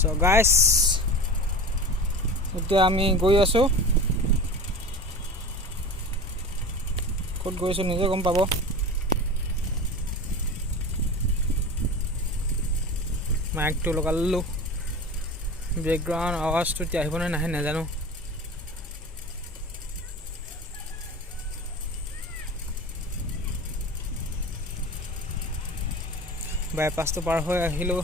So guys, এতিয়া আমি গৈ আছো, ক'ত গৈ আছো নিজে গম পাব। মাইকটো লগালো, বেকগ্ৰাউণ্ড আৱাজটো এতিয়া আহিব নে নাহে নাজানো। বাইপাছটো পাৰ হৈ আহিলোঁ।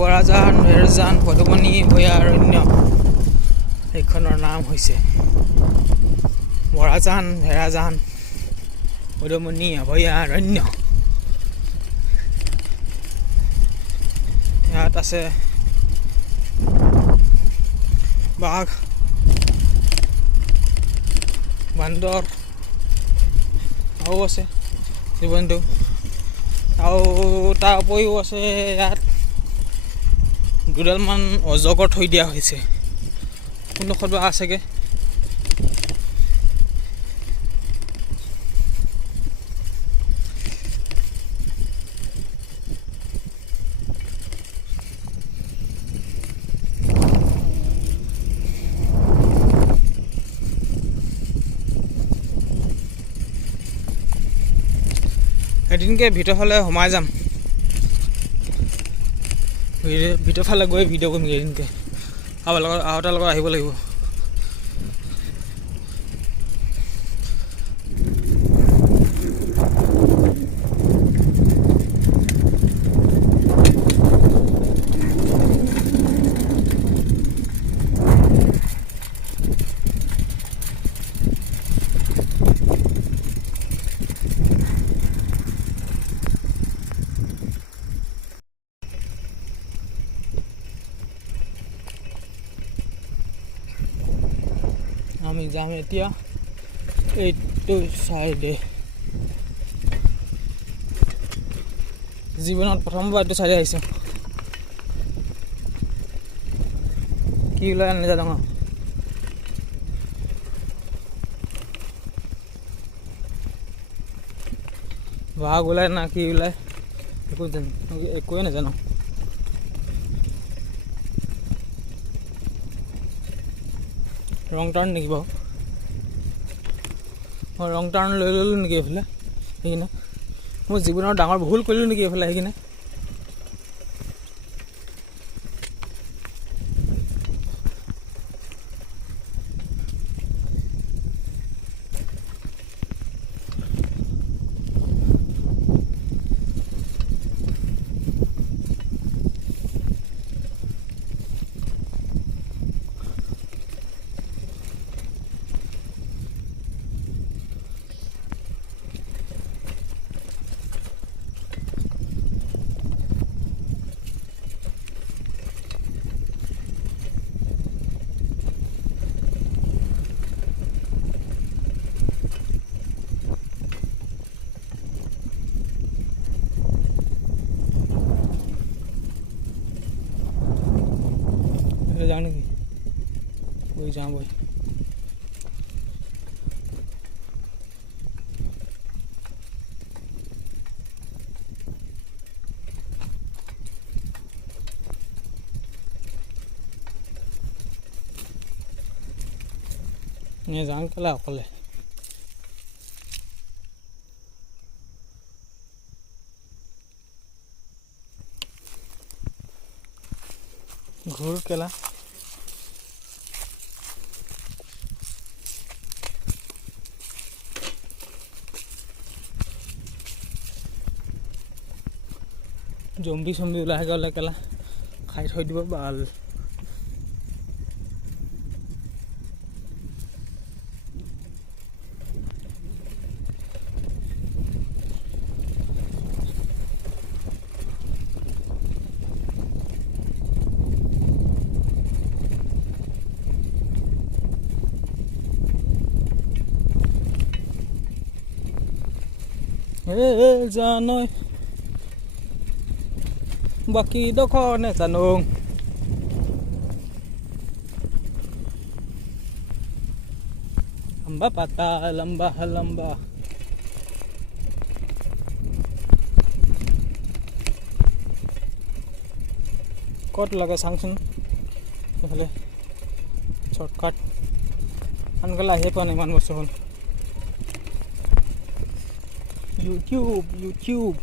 বৰাজান, ভেৰজান, পদুমণি অভয়াৰণ্য এইখনৰ নাম হৈছে বৰাজান, ভেৰাজান, পদুমণি অভয়াৰণ্য। ইয়াত আছে বাঘ, বান্দৰ আৰু আছে জীৱ-জন্তু, আৰু তাৰ উপৰিও আছে ইয়াত দুডালমান অজগৰ থৈ দিয়া হৈছে। কোনডোখৰত বা আছেগে। এদিনকে ভিতৰ ফালে সোমাই যাম, ভিতৰ ফালে গৈ ভিডিঅ' কৰিম এদিনকে। আৰু তাৰ লগত আহিব লাগিব। আমি যাম এতিয়া এইটো চাইডে। জীৱনত প্ৰথমবাৰ এইটো চাইডে আহিছোঁ। কি ওলাই নাজানো, বাঘ ওলাই না কি ওলাই একোৱে নাজানো। ৰং টাৰ্ণ নেকি বাৰু? মই ৰং টাৰ্ণ লৈ ল'লোঁ নেকি এইফালে সেইখিনি? মই জীৱনৰ ডাঙৰ ভুল কৰিলোঁ নেকি এইফালে সেইখিনি? जाने की वही जहाँ वही ये जान कला अकले घूर केला জম্বি চম্বি ওলাই গ'লে কেলা খাই থৈ দিব বাল জানই বাকী ডোখৰ নেজানো লম্বা পাতা লম্বা লম্বা ক'ত লাগে চাংচোন এইফালে শ্বৰ্টকাট আনকালে আহিয়ে পোৱা নাই ইমান বস্তু হ'ল YouTube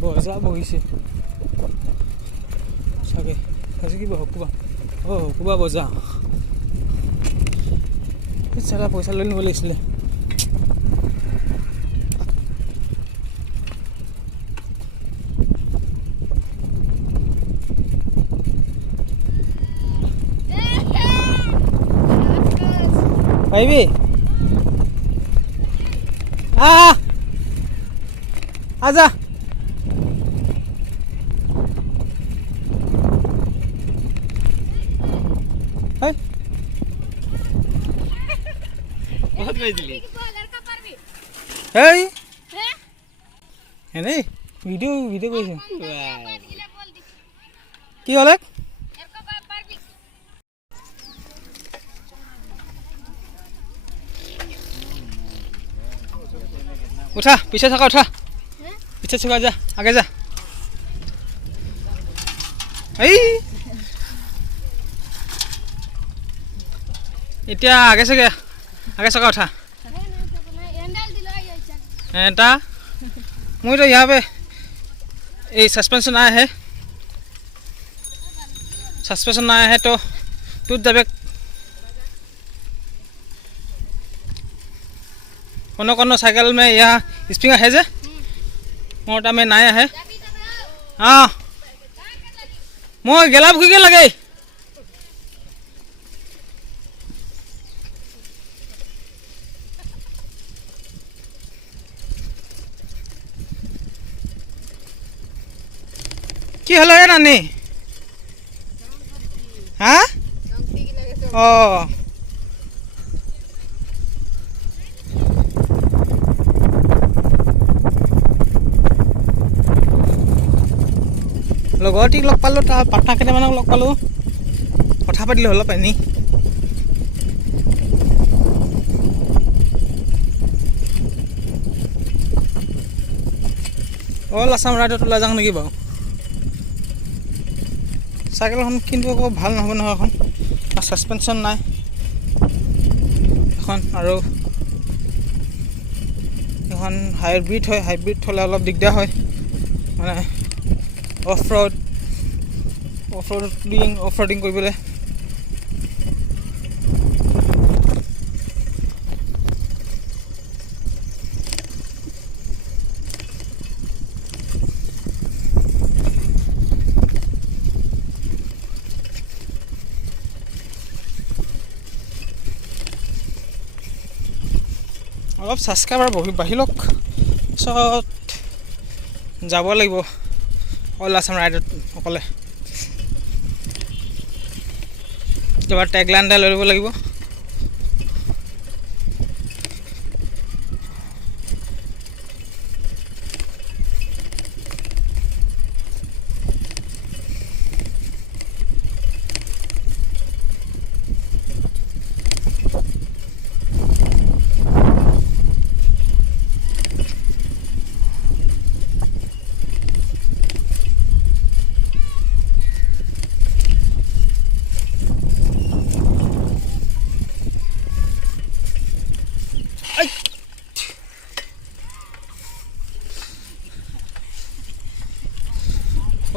বজা বহিছে চাগে আজি কিবা হকুবা হকুবা বজা চালা পইচা লৈ নিব লাগিছিলে Baby, आजा बहुत बजली है नहीं वीडियो वीडियो कोई की होले उठा पीछे थका उठा पीछे छुआ जा आगे जा इतना आगे से गया आगे सका उठा एंटा मुझे तो यहाँ पे ये सस्पेंशन आया है तो टूट जाबे कोनो साइकिल में यहाँ स्प्रिंग है जे मोटा में नया है हाँ मैं गेला भूख के लगे কি হলো এ নানি হ্যাঁ ও লগৰটিক লগ পালোঁ তাৰ পাৰ্টনাৰ কেইটামানক লগ পালোঁ কথা পাতিলোঁ অলপ এনেই অল আছাম ৰাইডত ওলাই যাওঁ নেকি বাৰু চাইকেলখন কিন্তু আকৌ ভাল নহ'ব নহয় এখন ছাছপেনশ্যন নাই এখন আৰু এখন হাইব্ৰিড হয় হাইব্ৰিড হ'লে অলপ দিগদাৰ হয় মানে অফ-ৰ'ডিং কৰিবলৈ অলপ ছাবস্ক্ৰাইবাৰ বাঢ়ি লওক পিছত যাব লাগিব অল আছাম ৰাইডত অকলে এবাৰ টেগলাইন এটা লৈ ল'ব লাগিব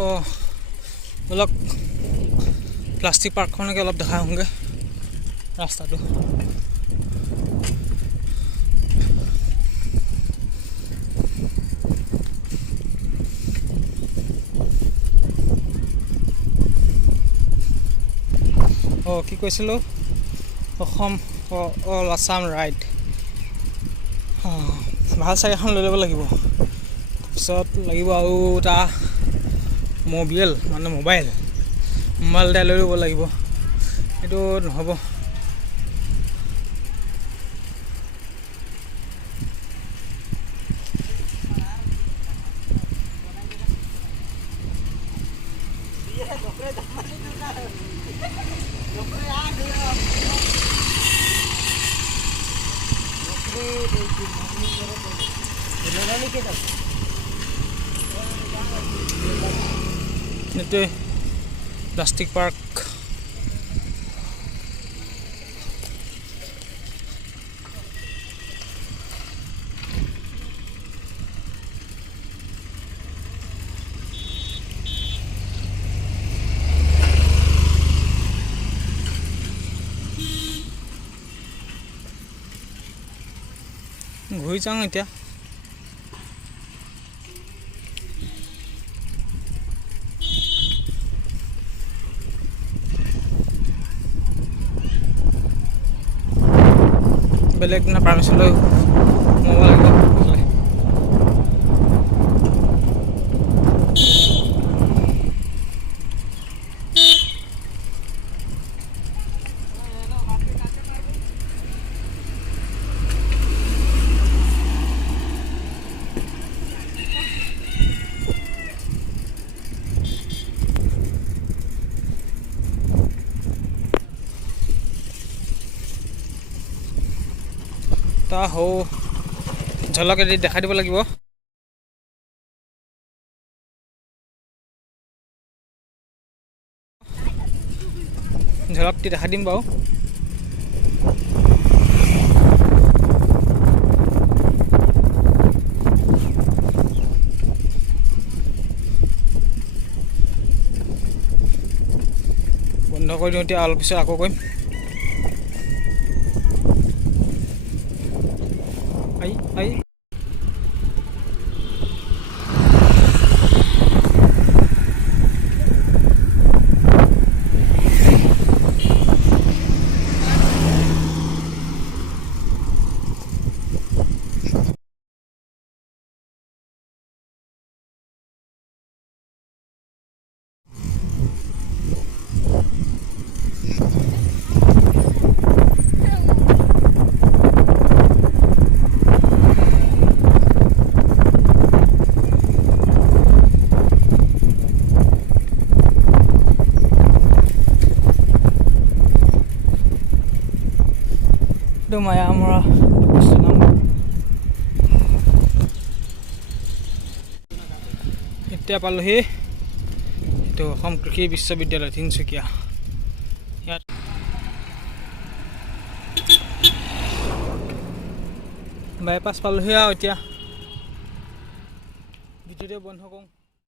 অঁ অলপ প্লাষ্টিক পাৰ্কখনকে অলপ দেখাই আহোঁগৈ ৰাস্তাটো। অঁ কি কৈছিলোঁ, অসম অল আছাম ৰাইড। ভাল চাই এখন লৈ ল'ব লাগিব। তাৰপিছত লাগিব আৰু এটা মোবাইল এটা লৈ ল'ব লাগিব। এইটো নহ'ব। এইটোৱে প্লাষ্টিক পাৰ্ক। ঘূৰি যাওঁ এতিয়া। বেলেগ দিনা পাৰ্মিশ্যন লৈ সোমাব লাগিব। তা হৌ ঝলক এদি দেখাই দিব লাগিব। ঝলকটি দেখাই দিম বাৰু। বন্ধ কৰি দিওঁ এতিয়া, অলপ পিছত আকৌ কৰিম। আই এইটো মায়ামৰা এতিয়া পালোহি। এইটো অসম কৃষি বিশ্ববিদ্যালয় তিনিচুকীয়া। ইয়াত বাইপাছ পালোহি আৰু এতিয়া ভিডিঅ'টো বন্ধ কৰোঁ।